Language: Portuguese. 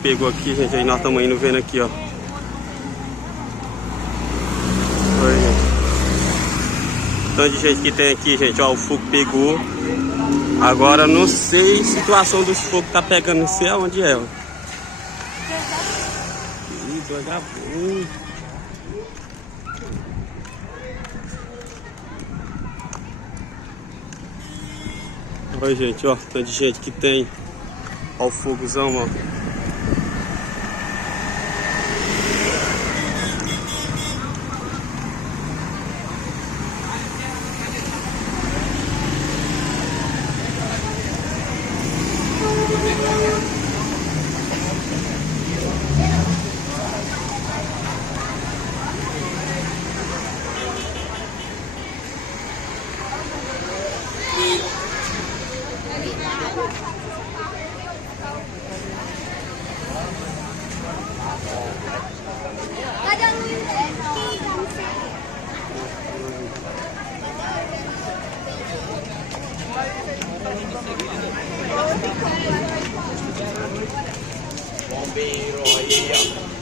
Pegou aqui, gente, aí nós estamos indo vendo aqui, ó. Oi, gente. Tanto de gente que tem aqui, gente, ó, o fogo pegou. Agora não sei a situação dos fogos que tá pegando, não sei aonde é, ó. Ih, vagabundo. Olha, gente, ó, tanto de gente que tem. Ó o fogozão, ó. Bombeiro aí, ó.